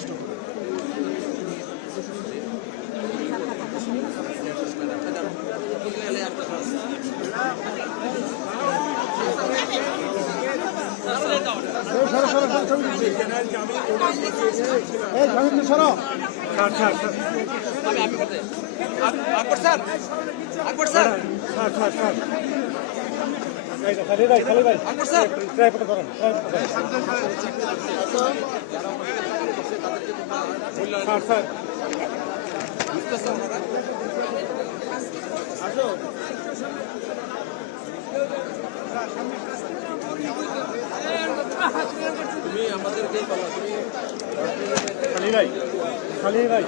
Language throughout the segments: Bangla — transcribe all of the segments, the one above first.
কষ্ট করে। তুমি আমাদেরকে খালি ভাই খালি ভাই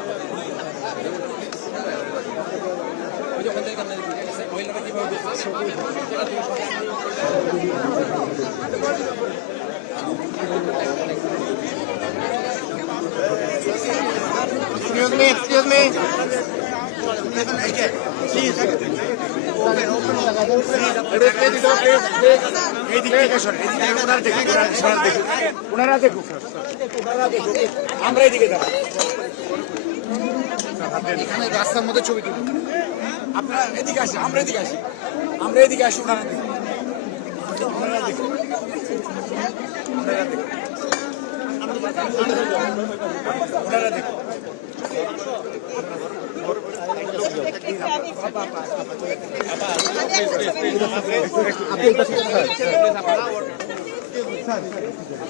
Excuse me, excuse me. Please. আমরা এদিকে যাব। এখানে রাস্তার মধ্যে ছবি তুলি। আপনারা এদিকে আসি, আমরা এদিকে আসি, আমরা এদিকে আসি, ওনারা দেখুন, ওনারা দেখুন, ওনারা দেখুন, ওনারা দেখুন।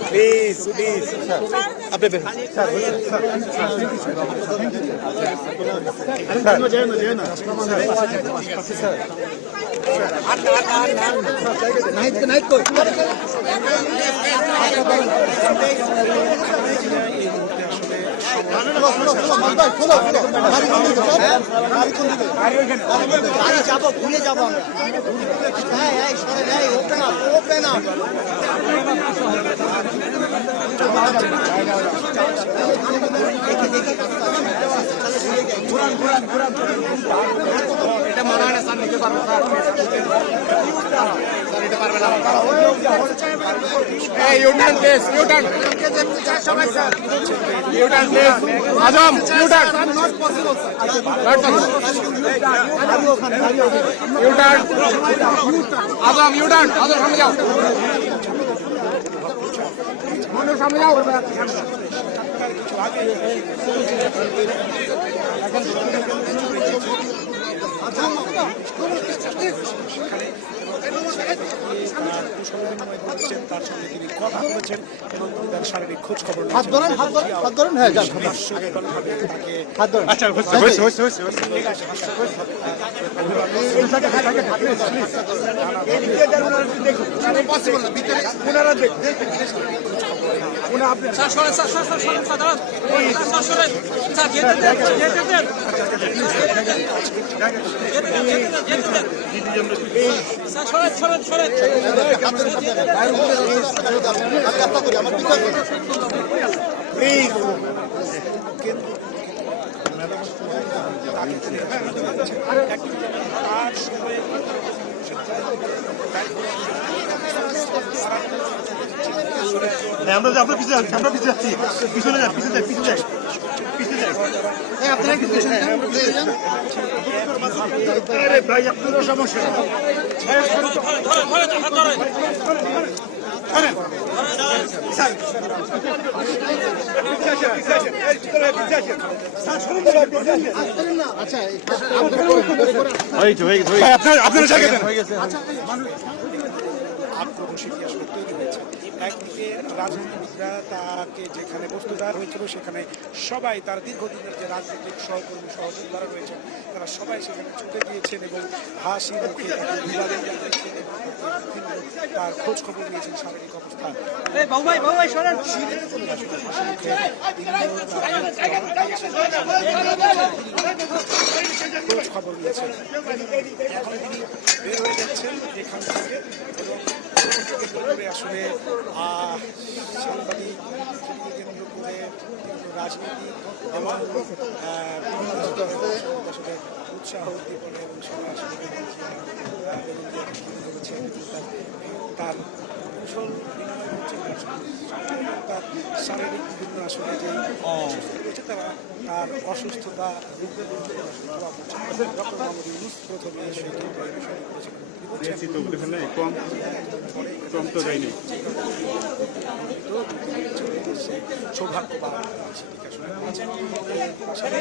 প্লিজ প্লিজ আপনি বের নাইট কই যাবো ঘুরে যাবো ওপেন আপ এটা মনে হয় না স্যার নিতে পারবো স্যার নিতে পারবে না ইউটার্ন প্লেস ইউটার্ন সবাই স্যার ইউটার্ন প্লেস আজম ইউটার্ন ইউটার্ন আজম ইউটার্ন আজম সামনে যাও সামনে যাও তার সঙ্গে তিনি কথা বলেছেন এবং তার শারীরিক খোঁজ খবর হাত ধরেন হাত ধরেন হ্যাঁ আচ্ছা আমরা পিছিয়ে যাচ্ছি আমরা পিছিয়ে যাচ্ছি পিছনে যাই পিছিয়ে যাই পিছিয়ে যাই পিছিয়ে যাই আপনারা কি আরে ভাই আপনারও সমস্যা আত্মঘোষিত আসলে তৈরি হয়েছে। একদিকে রাজনীতিবিদরা তাকে যেখানে বস্তু দেওয়া হয়েছিল সেখানে সবাই তার দীর্ঘদিনের যে রাজনৈতিক সহকর্মী সহযোদ্ধারা রয়েছেন তারা সবাই সেখানে ছুটে গিয়েছেন এবং হাসি মুখে তাকে বিবাদে জানিয়েছেন এবং তার খোঁজ খবর নিয়েছেন শারীরিক অবস্থান খোঁজ খবর নিয়েছেন। এখন তিনি বের হয়ে যাচ্ছেন এখান থেকে এবং আসলে সাংবাদিক কেন্দ্র করে রাজনীতি এবং আসলে উৎসাহ উদ্দীপনা এবং সবাই আসলে তার কুশল বিনিময় হচ্ছে তার শারীরিক বিভিন্ন আসলে যে অসুস্থতা রয়েছে তার অসুস্থতা ডক্টর মোহাম্মদ ইউনূস প্রথমে সেই বিষয়টি করেছিলেন। কম তো যায়নি। সৌভাগ্যবান সেটিকে আসলে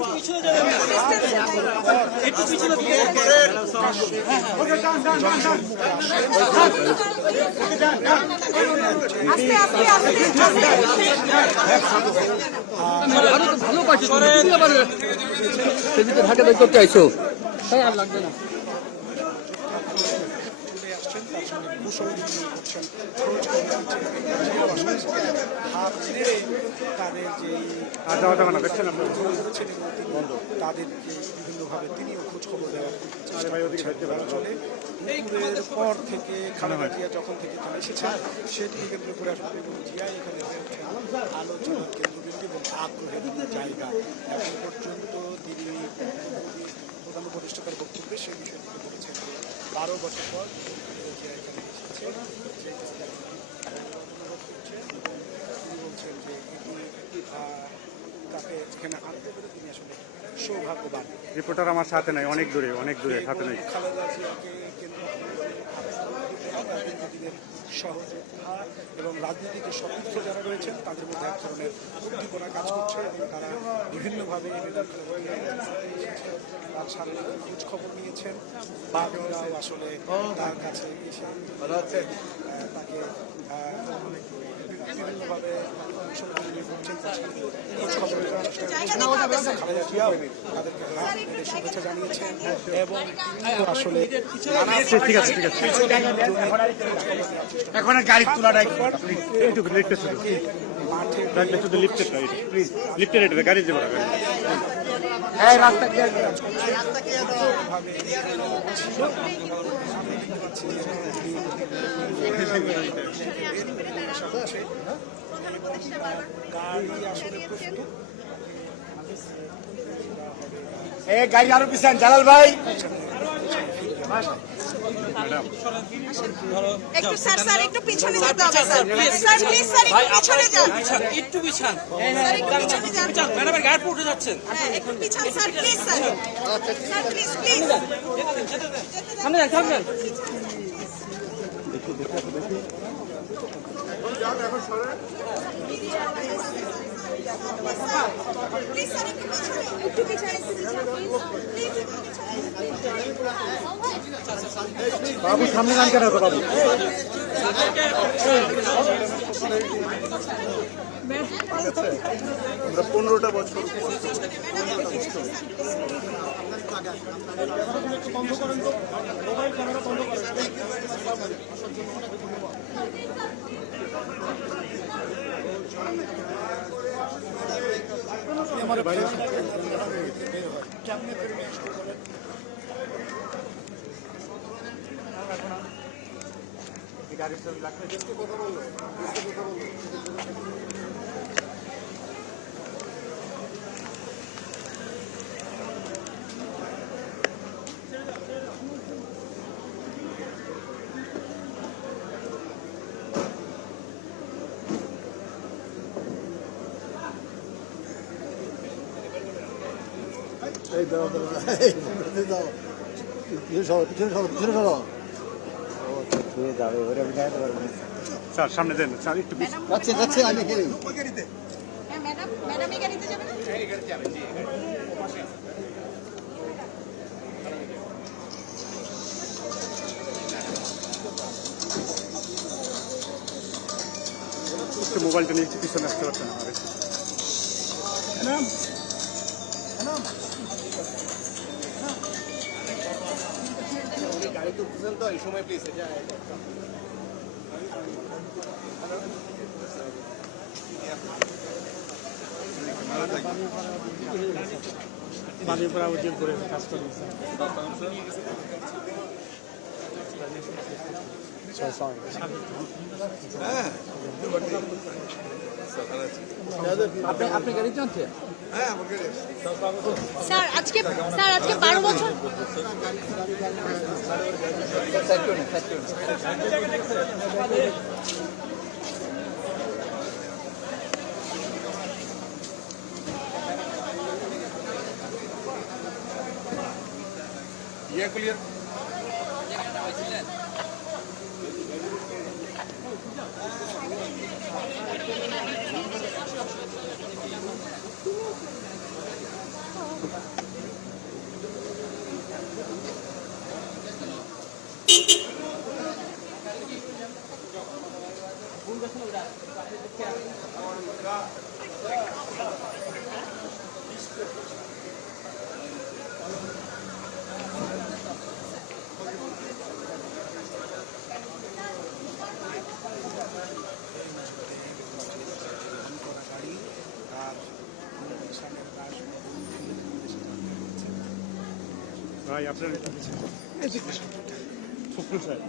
বলেছেন। করতে আইছো তুলে আসছেন তার সঙ্গে কুশল বিনিময় করছেন, খোঁজ খবর নিচ্ছেন, হাত নেড়ে তাদের যেই করেছেন এবং তিনি তাদেরকে বিভিন্নভাবে তিনিও খোঁজ খবর দেওয়ার চলে। দুপুরের পর থেকে খালেদা জিয়া যখন থেকে এখানে এসেছেন সেটিকে কেন্দ্র করে আসলে জিয়া এখানে হয়ে ওঠেন আলোচনার কেন্দ্রবিন্দু এবং আগ্রহের জায়গা। এখন পর্যন্ত তিনি প্রধান উপদেষ্টার বক্তব্যে সেই বিষয়টিকে বলেছেন 12 বছর পর জিয়া এখানে এসেছে, যে অনুভব করছেন। তিনি বলছেন যে এটি তাকে এখানে আনতে পেরে তিনি আসলে সৌভাগ্যবান। রিপোর্টার আমার সাথে নাই, অনেক দূরে সাথে নাই। খালেদা জিয়াকে কেন্দ্র করে রাজনীতিবিদের সহযোদ্ধা এবং রাজনীতিতে সতীর্থ যারা রয়েছেন তাদের মধ্যে এক ধরনের উদ্দীপনা কাজ করছে এবং তারা বিভিন্নভাবে তার শারীরিক খোঁজ খবর নিয়েছেন। বাকিরাও আসলে তার কাছে এসে তাকে বিভিন্নভাবে করছেন, খোঁজ খবরের খালেদা জিয়াও তাদেরকে শুভেচ্ছা জানিয়েছেন এবং আসলে ঠিক আছে এখন গাড়ি তোলাটা একটু লিফটে শুধু মাঠে রাখলে শুধু লিফটের প্লিজ লিফটের এটা গাড়ি দেবো না গাড়ি। এই রাস্তা কি গাড়ি আসলে প্রস্তুত। গাড়ি আরো পিছান জালাল ভাই। একটু স্যার স্যার একটু পিছনে যেতে হবে স্যার স্যার প্লিজ স্যার একটু পিছনে যান একটু পিছান স্যার একটু পিছনে যান ম্যাডামের গায়ে পড়ে উঠে যাচ্ছেন হ্যাঁ একটু পিছনে sir please sir sir please please সামনে যান সামনে যান প্লিজ স্যার একটু পিছনে প্লিজ বাবু সামনে গান কেন বাবু? আমরা 15টা বছর স্যার সামনে দেন স্যার একটু হ্যাঁ ম্যাডাম ম্যাডাম এই গাড়িতে যাবেন একটু মোবাইলটা নিয়ে একটু পিছনে আসতে পারতেন আমার বাড়িপুরা উদ্যোগ করে কাজ করি আপনি গাড়ি জানতে স্যার আজকে 12 বছর গাড়ি তার সামনের লাশ ভাই আপনার ফখরুল সাহেব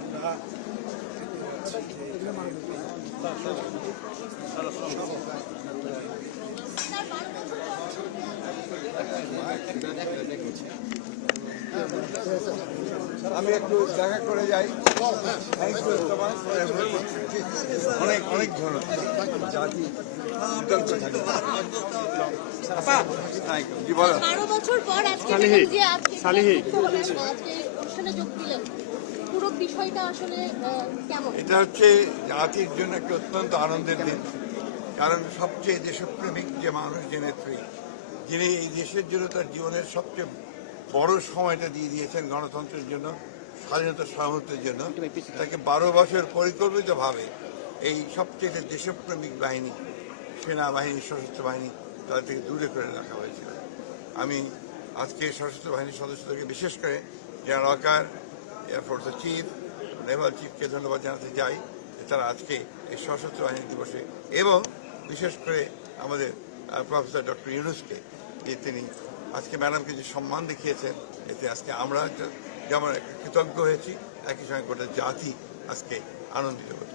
আমি একটু দেখা করে যাই। অনেক অনেক ধন্যবাদ। জাতি কৃতজ্ঞ থাকি। জি বলো। 12 বছর পর আজকে সালিহি, যে আজকে সালিহি। আজকে অনুষ্ঠানে যোগ দিলেন, পুরো বিষয়টা আসলে কেমন? এটা হচ্ছে জাতির জন্য একটা অত্যন্ত আনন্দের দিন, কারণ সবচেয়ে দেশপ্রেমিক যে মানুষ, যে নেত্রী, যিনি এই দেশের জন্য তার জীবনের সবচেয়ে বড় সময়টা দিয়ে দিয়েছেন গণতন্ত্রের জন্য, স্বাধীনতা সার্বভৌমত্বের জন্য, তাকে 12 বছর পরিকল্পিতভাবে এই সবচেয়ে দেশপ্রেমিক বাহিনী, সেনাবাহিনী, সশস্ত্র বাহিনী, তাদের থেকে দূরে করে রাখা হয়েছিল। আমি আজকে সশস্ত্র বাহিনীর সদস্যদেরকে, বিশেষ করে জেনারেল ওয়াকার, এয়ারফোর্সের চিফ, নেভাল চিফকে ধন্যবাদ জানাতে চাই যে তারা আজকে এই সশস্ত্র বাহিনী দিবসে, এবং বিশেষ করে আমাদের প্রফেসর ডক্টর ইউনুসকে, যে তিনি আজকে ম্যাডামকে যে সম্মান দেখিয়েছেন, এতে আজকে আমরা যেমন কৃতজ্ঞ হয়েছি, একই সঙ্গে গোটা জাতি আজকে আনন্দিত হতে